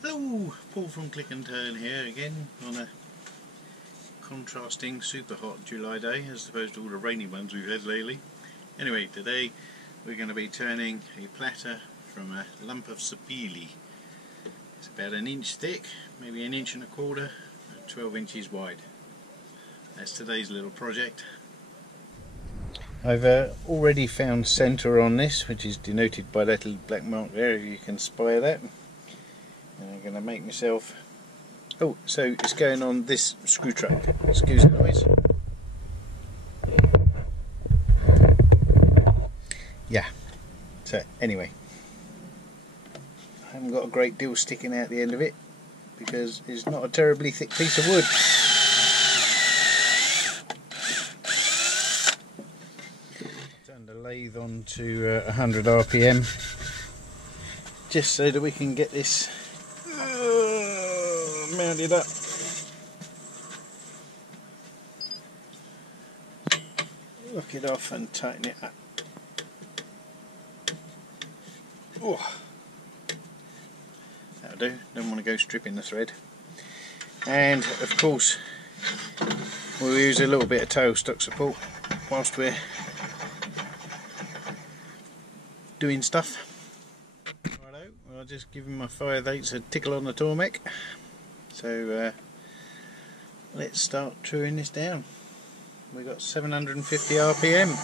Hello, Paul from Click and Turn here again on a contrasting super hot July day as opposed to all the rainy ones we've had lately. Anyway, today we're going to be turning a platter from a lump of sapele. It's about an inch thick, maybe an inch and a quarter, 12 inches wide. That's today's little project. I've already found centre on this, which is denoted by that little black mark there, if you can spy that. And I'm going to make myself... Oh, so it's going on this screw truck. Excuse the noise. Yeah. So, anyway. I haven't got a great deal sticking out the end of it, because it's not a terribly thick piece of wood. Turn the lathe on to 100 RPM, just so that we can get this mounted up. Lock it off and tighten it up. Oh, that'll do. Don't want to go stripping the thread. And of course we'll use a little bit of tailstock support whilst we're doing stuff. Righto, I'll just give my fire dates a tickle on the Tormek. So let's start truing this down. We've got 750 RPM.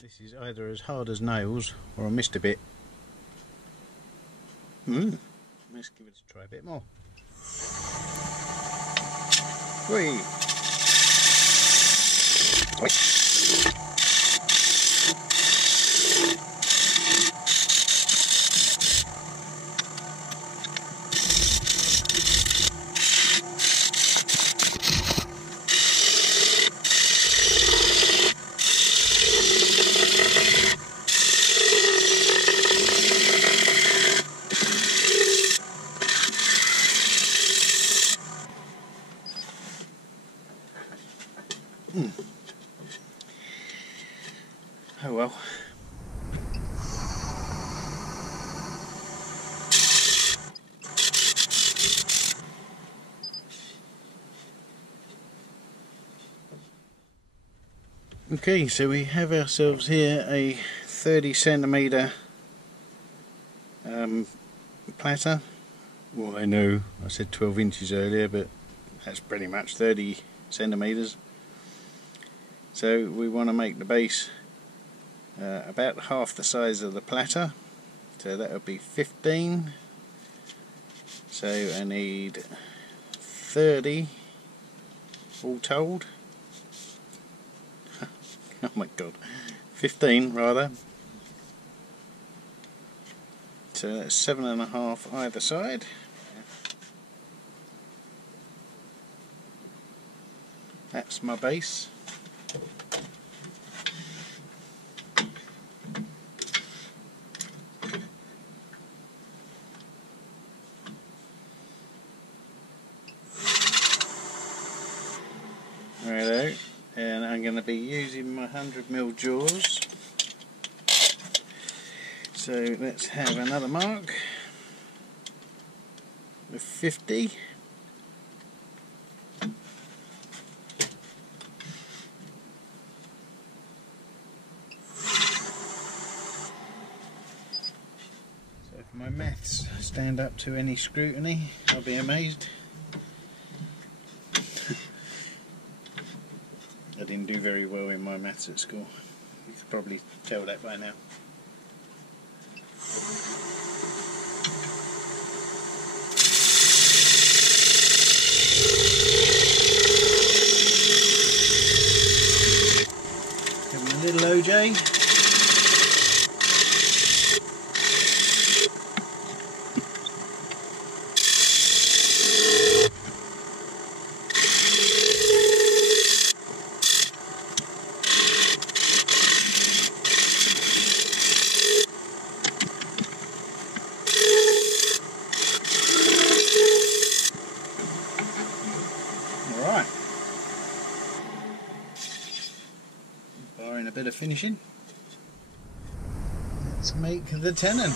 This is either as hard as nails or I missed a bit. Let's give it a try a bit more. Whee! Oh well. Okay, so we have ourselves here a 30cm platter. Well, I know I said 12 inches earlier, but that's pretty much 30 centimeters. So we want to make the base about half the size of the platter, so that would be 15. So I need 30 all told. Oh my god, 15 rather. So that's 7.5 either side. That's my base. Righto, and I'm going to be using my 100mm jaws. So let's have another mark of 50. So if my maths stand up to any scrutiny, I'll be amazed. I didn't do very well in my maths at school. You could probably tell that by now. Give him a little OJ. bit of finishing. Let's make the tenon.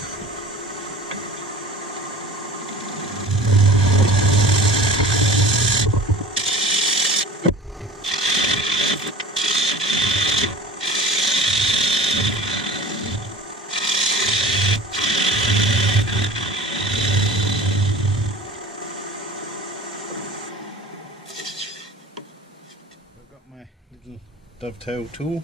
I've got my little dovetail tool.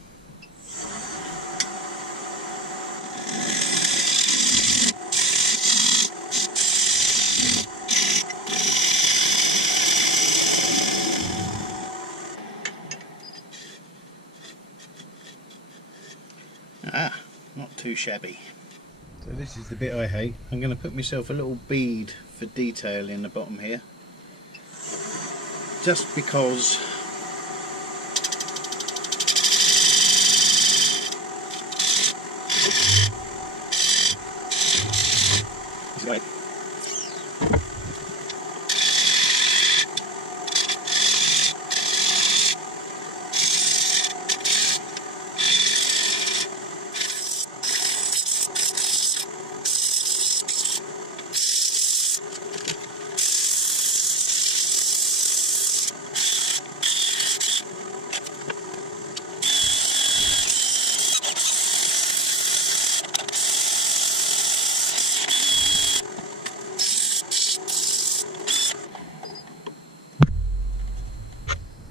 Not too shabby. So this is the bit I hate. I'm going to put myself a little bead for detail in the bottom here, just because right.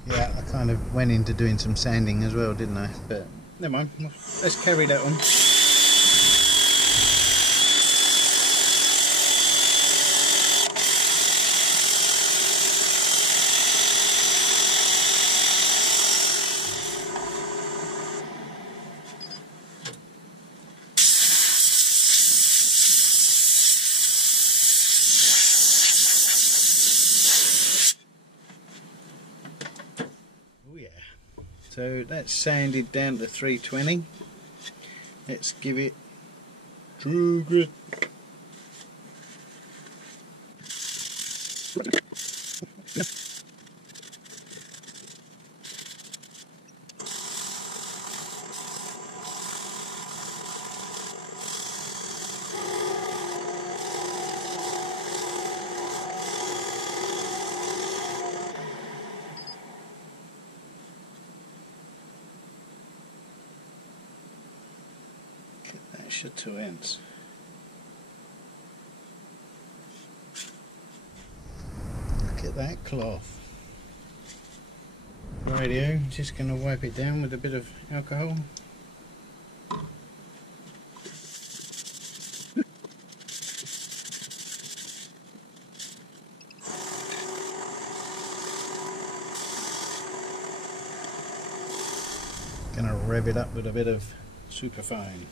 Yeah, I kind of went into doing some sanding as well, didn't I? But never mind, let's carry that on. So that's sanded down to 320. Let's give it true grit. Your two ends. Look at that cloth. Rightio, just going to wipe it down with a bit of alcohol. Going to rev it up with a bit of superfine.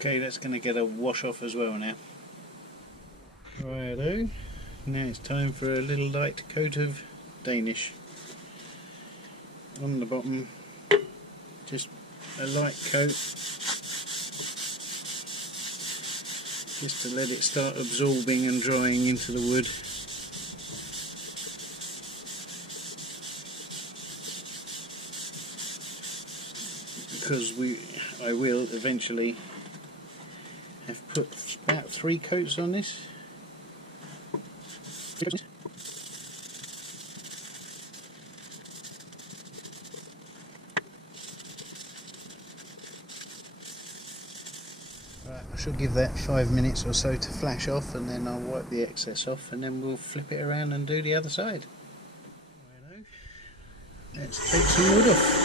Okay, that's going to get a wash off as well now. Righto, now it's time for a little light coat of Danish. On the bottom, just a light coat, just to let it start absorbing and drying into the wood. Because I will eventually have put about 3 coats on this. Right, I shall give that 5 minutes or so to flash off, and then I'll wipe the excess off, and then we'll flip it around and do the other side. Righto. Let's take some wood off.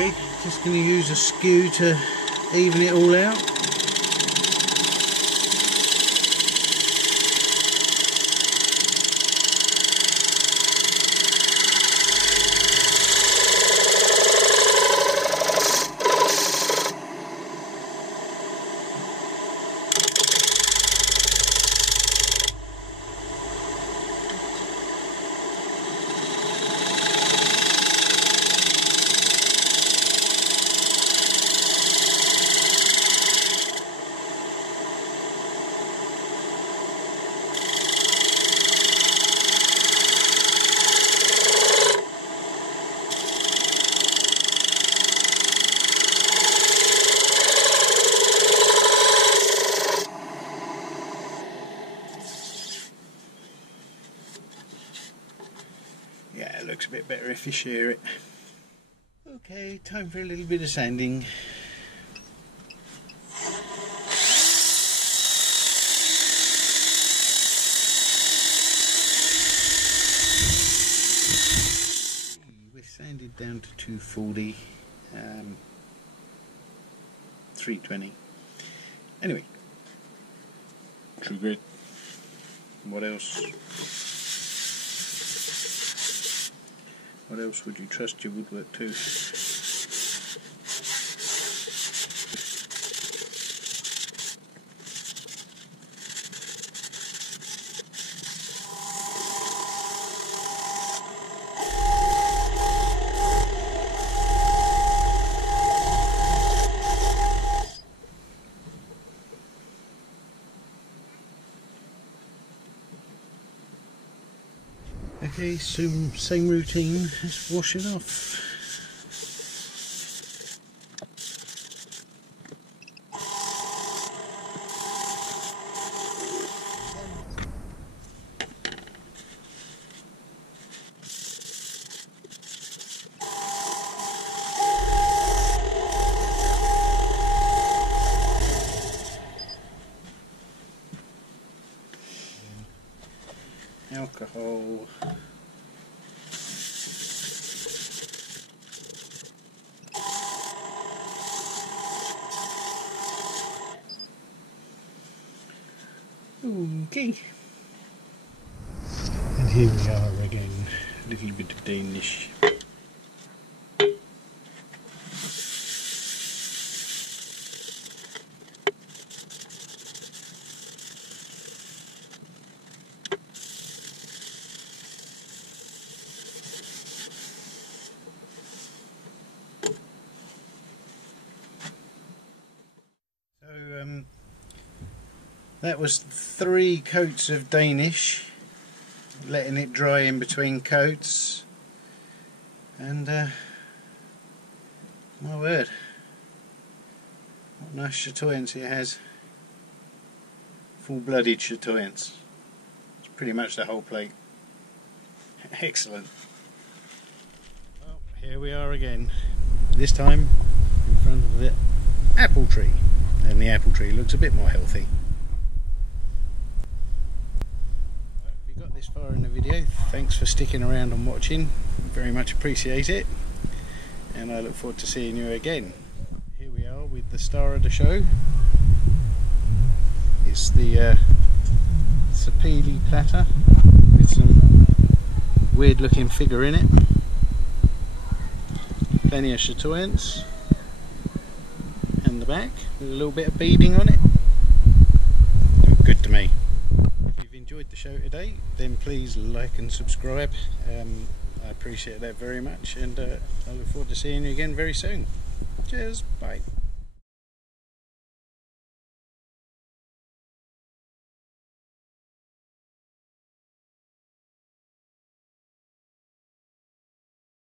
Okay, just going to use a skew to even it all out. Yeah, it looks a bit better if you shear it. Okay, time for a little bit of sanding. We're sanded down to 240, 320. Anyway, true grit. What else? What else would you trust your woodwork to? Okay, so same routine, let's wash it off. Alcohol. Okay. And here we are again, a little bit of Danish. That was 3 coats of Danish, letting it dry in between coats, and my word, what nice chatoyance it has. Full-blooded chatoyance. It's pretty much the whole plate. Excellent. Well, here we are again, this time in front of the apple tree, and the apple tree looks a bit more healthy. This far in the video, thanks for sticking around and watching, very much appreciate it, and I look forward to seeing you again. Here we are with the star of the show. It's the sapele platter with some weird looking figure in it, plenty of chatoyance, and the back with a little bit of beading on it. Look good to me. Enjoyed the show today, then please like and subscribe. I appreciate that very much, and I look forward to seeing you again very soon. Cheers, bye.